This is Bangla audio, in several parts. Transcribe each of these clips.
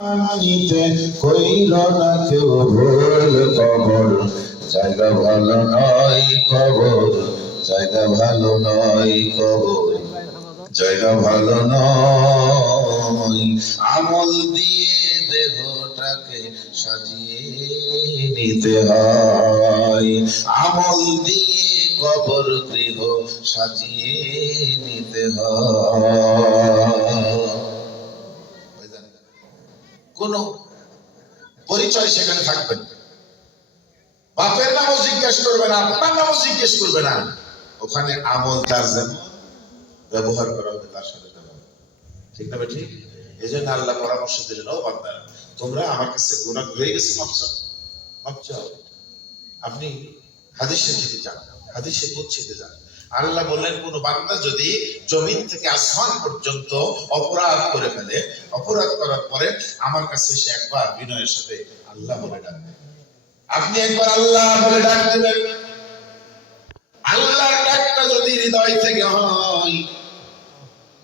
নিতে কইল না কেউ ভুল কবর জায়গা ভালো নয় কবর জায়গা ভালো নয় কবর জায়গা ভালো নয়, আমল দিয়ে দেহটাকে সাজিয়ে নিতে হয়। আমল দিয়ে কবর গৃহ সাজিয়ে নিতে হয়। কোন পরিচয় সেখানে থাকবে না। বাপের নামও জিজ্ঞেস করবে না, আপনার নামও জিজ্ঞেস করবে না। ওখানে আমল তার যেন ব্যবহার করা হবে তার সাথে তেমন। ঠিক না ঠিক এই জন্য আল্লাহ পরামর্শ দিলেন, ও তোমরা আমার কাছে গুণা হয়ে গেছে মাপ চাও। মাপ চাও। আপনি যান উচ্ছেদে যান। আল্লাহ বললেন, কোন বান্দা যদি জমিন থেকে আসমান পর্যন্ত অপরাধ করে ফেলে অপরাধ করার পরে আমার কাছে এসে একবার বিনয়ের সাথে আল্লাহ বলে ডাকবে আপনি একবার আল্লাহ বলে ডাক দেবেন। আল্লাহর ডাকটা যদি হৃদয় থেকে হয়,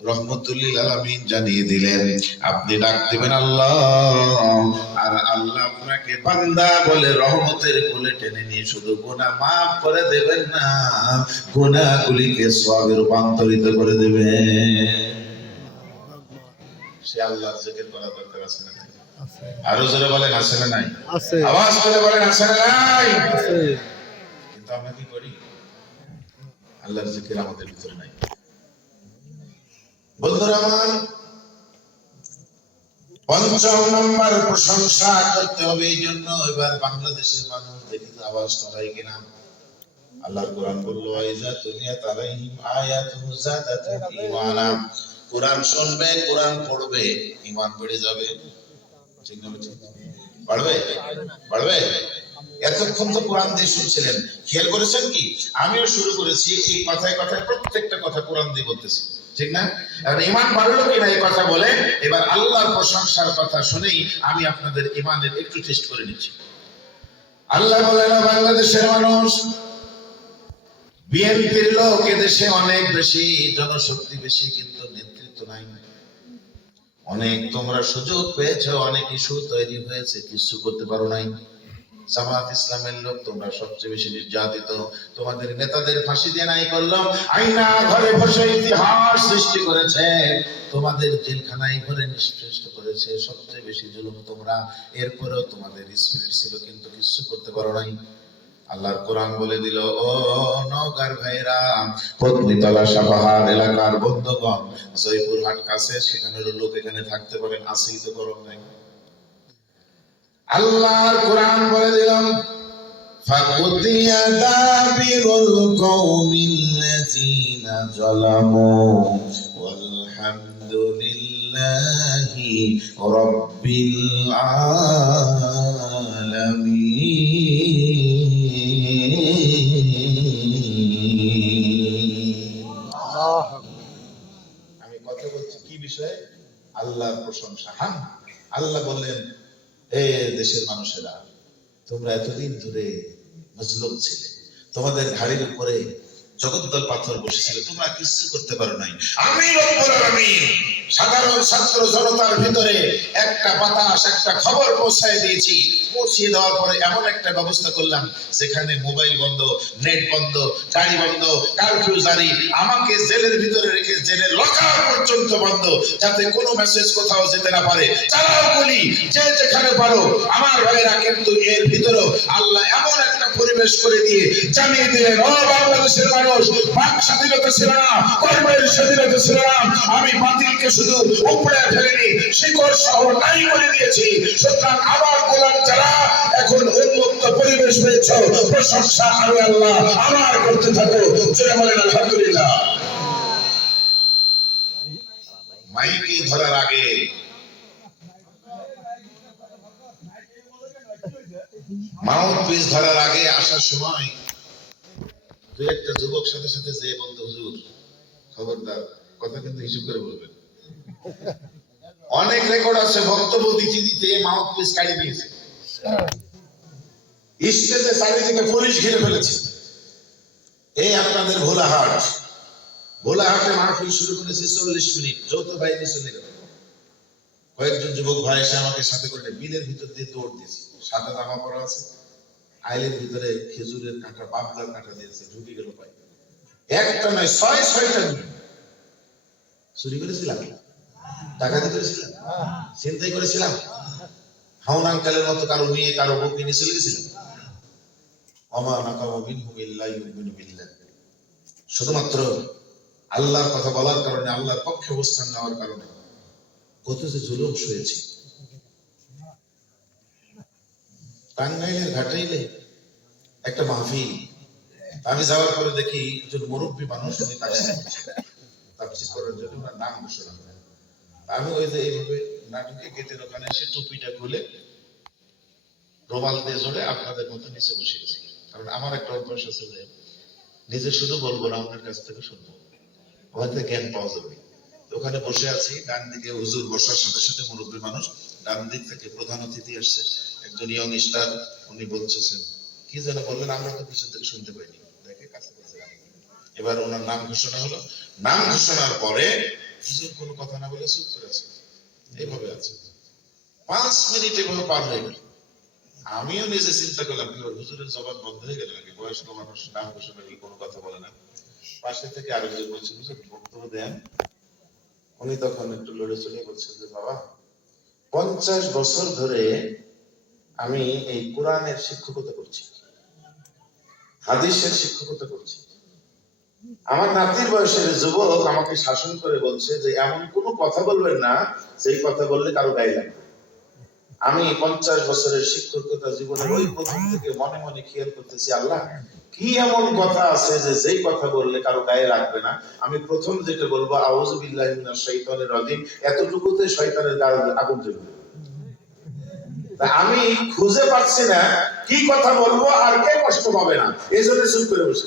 রহমতুল্লিল আলামিন জানিয়ে দিলেন, আপনি ডাক দিবেন আল্লাহ। আর আল্লাহ আপনাকে বান্দা বলে রহমতের কোলে টেনে নিয়ে শুধু গুনাহ মাফ করে দেবেন না, গুনাহগুলিকে সওয়াবে রূপান্তরিত করে দেবেন। সে আল্লাহর জিকির করা দরকার আছে না আরও জোরে বলেন আছে না নাই? আওয়াজ করে বলেন আছে না নাই? কিন্তু আমরা কি করি? আল্লাহর জিকির আমাদের ভিতরে নাই। বন্ধুরা আমার পঞ্চম নম্বর প্রশংসা করতে হবে এই জন্য। এবার বাংলাদেশের মানুষ দেখি আওয়াজ করাই কিনা। আল্লাহর কোরআন বলল আইজা দুনিয়া তালাইহিম আয়াতুহু যাদাতুহুম ঈমানা কোরআন শুনবে, কোরআন পড়বে, ঈমান বেড়ে যাবে। ঠিক না বাড়বে? বাড়বে? এতক্ষণ তো কোরআন দিয়ে শুনছিলেন। খেয়াল করেছেন কি? আমিও শুরু করেছি, এই কথায় কথায় প্রত্যেকটা কথা কোরআন দিয়ে বলতেছি। ঠিক না? ইমান বাড়লো কিনা এই কথা বলে, এবার আল্লাহর প্রশংসার কথা শুনেই আমি আপনাদের ইমানের একটু টেস্ট করে নিচ্ছি। আল্লাহ বলেন বাংলাদেশের মানুষ, বিএনপির লোক এদেশে অনেক বেশি, জনশক্তি বেশি, কিন্তু নেতৃত্ব নাই। অনেক তোমরা সুযোগ পেয়েছ, অনেক ইস্যু তৈরি হয়েছে, কিছু করতে পারো নাই। জামাত ইসলামের লোক তোমরা সবচেয়ে বেশি নির্যাতিত। তোমাদের নেতাদের ফাঁসি দিয়ে নাই করলাম, আইনা ঘরে বসে ইতিহাস সৃষ্টি করেছে। তোমাদের জেলখানায় ঘরে নিষ্পৃষ্ট করেছে, সবচেয়ে বেশি জুলুম তোমরা। এরপরেও তোমাদের স্পিরিট ছিল কিন্তু কিছু করতে পারো নাই। আল্লাহর কোরআন বলে দিল ও নওগার ভাইরা পত্নীতলা সাপাহার এলাকার বন্ধুগণ জয়পুর হাট কাছে সেখানের লোক এখানে থাকতে পারেন আসেই তো গরম নাই আল্লাহর কোরআন বলে দিলাম فقضي دابر القوم الذين ظلموا والحمد لله رب العالمين আমি করছি কি বিষয়ে? আল্লাহর প্রশংসা হ্যাঁ আল্লাহ বললেন, এ দেশের মানুষেরা, তোমরা এতদিন ধরে মজলুম ছিলে। তোমাদের ঘাড়ির উপরে জগদ্দল পাথর বসেছিল, তোমরা কিছু করতে পারো নাই। আমি রব্বুল আলামিন সাধারণ ছাত্র জনতার ভিতরে একটা বাতাস, একটা খবর পৌঁছায় দিয়েছি। পৌঁছিয়ে দেওয়ার পরে এমন একটা ব্যবস্থা করলাম, যেখানে মোবাইল বন্ধ, নেট বন্ধ, গাড়ি বন্ধ কারফিউ জারি আমাকে জেলের ভিতরে রেখে জেলের লকার পর্যন্ত বন্ধ, যাতে কোনো মেসেজ কোথাও যেতে না পারে। চালাও বলি যে যেখানে পারো। আমার ভাইরা কিন্তু এর ভিতরেও আল্লাহ এমন একটা পরিবেশ করে দিয়ে জানিয়ে দিলেন, ও বাংলাদেশের মানুষ, বাক স্বাধীনতা ছিল না, কর্মের স্বাধীনতা ছিল না। আমি বাতিলকে শুধু উপরে ফেলেনি। শিকড় সহ নাই করে দিয়েছি। সুতরাং আমার গোলাম যারা এখন উন্মুক্ত পরিবেশ পেয়েছ, প্রশংসা আমি আল্লাহ আমার করতে থাকো। জোরে বলেন, আলহামদুলিল্লাহ। মাইকে ধরার আগে পিস ধরার আগে আসার সময় দু একটা যুবক সাথে সাথে যে বলতো, হুজুর, খবরদার, কথা কিন্তু হিসেব করে বলবেন। অনেক রেকর্ড আছে, বক্তব্য দিতে দিতে মাউথ পিস কাড়ি দিয়েছে স্টেজে চারিদিকে পুলিশ ঘিরে ফেলেছে। এই আপনাদের ভোলাহাট। ভোলাহাটে মাহফিল শুরু করেছে চল্লিশ মিনিট। যৌথ বাহিনী চলে গেল। কয়েকজন যুবক ভাই এসে আমাকে সাথে করে বিলের ভিতর দিয়ে দৌড় দিয়েছে। সাদা জামা পরা আছে। আইলের ভিতরে খেজুরের কাঁটা, বাবলার কাঁটা দিয়েছে, ঢুকে গেল পাই একটা নয়, ছয়, ছয়টা ঢুকে চুরি করেছিলাম? ডাকাতি করেছিলাম? চিন্তাই করেছিলাম? হাউন আঙ্কালের মতো কারও মেয়ে, কারও বউকে নিয়ে চলে গেছিলাম? শুধুমাত্র আল্লাহর কথা বলার কারণে, আল্লাহর পক্ষে অবস্থান নেওয়ার কারণে। কত যে জুলুম শুয়েছি। টাঙ্গাইলের ঘাটাইলে একটা মাহফিল। আমি যাওয়ার পরে দেখি একজন মুরব্বী মানুষ উনি তাফসীর করছেন। তাফসীর করার জন্য ওনার নাম ঘোষণা করেন আমি ওই যে এইভাবে নাটকে গেটের ওখানে এসে টুপিটা খুলে রোমাল দিয়ে জোড়ে আপনাদের মতো নিচে বসে গেছি কারণ আমার একটা অভ্যাস আছে যে নিজে শুধু বলব না আপনার কাছ থেকে শুনব। থেকে জ্ঞান পাওয়া যাবে। ওখানে বসে আছি, ডান দিকে হুজুর বসার সাথে সাথে মুরব্বী মানুষ, ডান দিক থেকে প্রধান অতিথি আসছে, একজন ইয়ং স্টার উনি বলছেন কি যেন বললেন, আমরা তো পিছন থেকে শুনতে পাইনি। দেখে কাছে এবার ওনার নাম ঘোষণা হলো। নাম ঘোষণার পরে হুজুর কোনো কথা না বলে চুপ করে আছে। এইভাবে আছে। পাঁচ মিনিট এভাবে পার হয়ে গেল। আমিও নিজে চিন্তা করলাম, কি হুজুরের জবাব বন্ধ হয়ে গেল নাকি? বয়স্ক মানুষ নাম ঘোষণা করলে কোনো কথা বলে না। পাশে থেকে আরেকজন বলছে, হুজুর, বক্তব্য দেন। উনি তখন একটু লড়ে চলে বলছেন যে, বাবা, পঞ্চাশ বছর ধরে আমি এই কোরআনের শিক্ষকতা করছি। হাদিসের শিক্ষকতা করছি। আমার নাতির বয়সের যুবক আমাকে শাসন করে বলছে যে, এমন কোনো কথা বলবেন না সেই কথা বললে কারও গায়ে লাগবে আমি পঞ্চাশ বছরের শিক্ষকতা জীবনের ওই প্রথম থেকে মনে মনে খেয়াল করতেছি, আল্লাহ, কি এমন কথা আছে যে, যেই কথা বললে কারও গায়ে লাগবে না? আমি প্রথম যেটা বলব, আউযু বিল্লাহি মিনাশ শাইতানির এতটুকুতে শয়তানের গায়ে আগুন জ্বলবে আমি খুঁজে পাচ্ছি না কি কথা বলব আর কে কষ্ট পাবে না এই জন্য চুপ করে বসে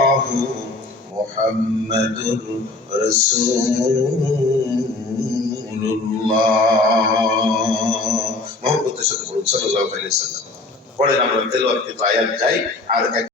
محمد رسول الله মোহাম্মদের সাথে বলুন সাল্লাল্লাহু আলাইহি সাল্লাম পরে আমরা তেলাওয়াত কিন্তু আয়াত যাই আর এক